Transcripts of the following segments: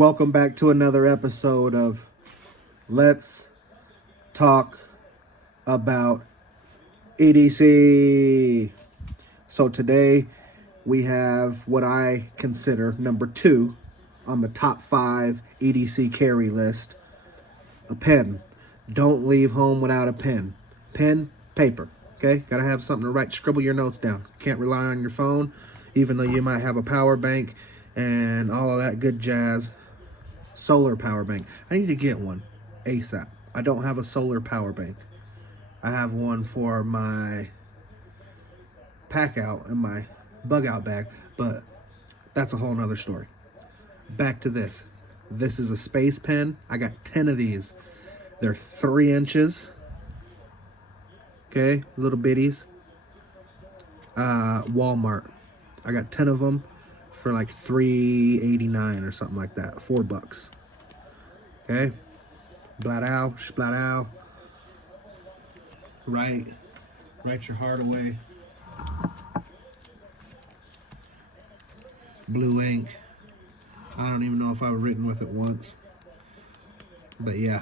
Welcome back to another episode of Let's Talk About EDC. So today we have what I consider number 2 on the top 5 EDC carry list. A pen. Don't leave home without a pen. Pen, paper. Okay? Gotta have something to write, scribble your notes down. Can't rely on your phone, even though you might have a power bank and all of that good jazz. Solar power bank. I need to get one ASAP. I don't have a solar power bank. I have one for my pack out and my bug out bag, but that's a whole nother story. Back to this. This is a space pen. I got 10 of these. They're 3 inches. Okay, little bitties. Wal-Mart. I got 10 of them for like $3.89 or something like that. $4. Okay. Blat out, splat out. Write your heart away. Blue ink. I don't even know if I've written with it once. But yeah.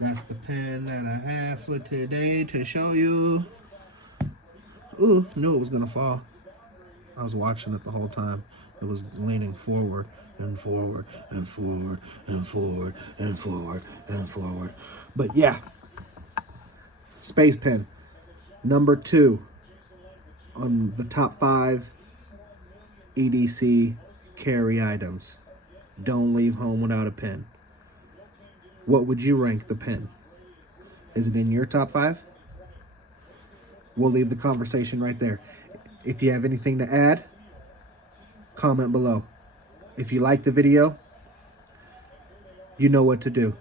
That's the pen that I have for today to show you. Ooh, knew it was gonna fall. I was watching it the whole time. It was leaning forward and forward and forward and forward and forward and forward. But yeah, space pen, number 2 on the top 5 EDC carry items. Don't leave home without a pen. What would you rank the pen? Is it in your top 5? We'll leave the conversation right there. If you have anything to add, comment below. If you like the video, you know what to do.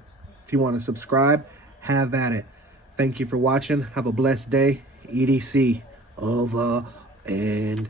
If you want to subscribe, have at it. Thank you for watching. Have a blessed day. EDC over and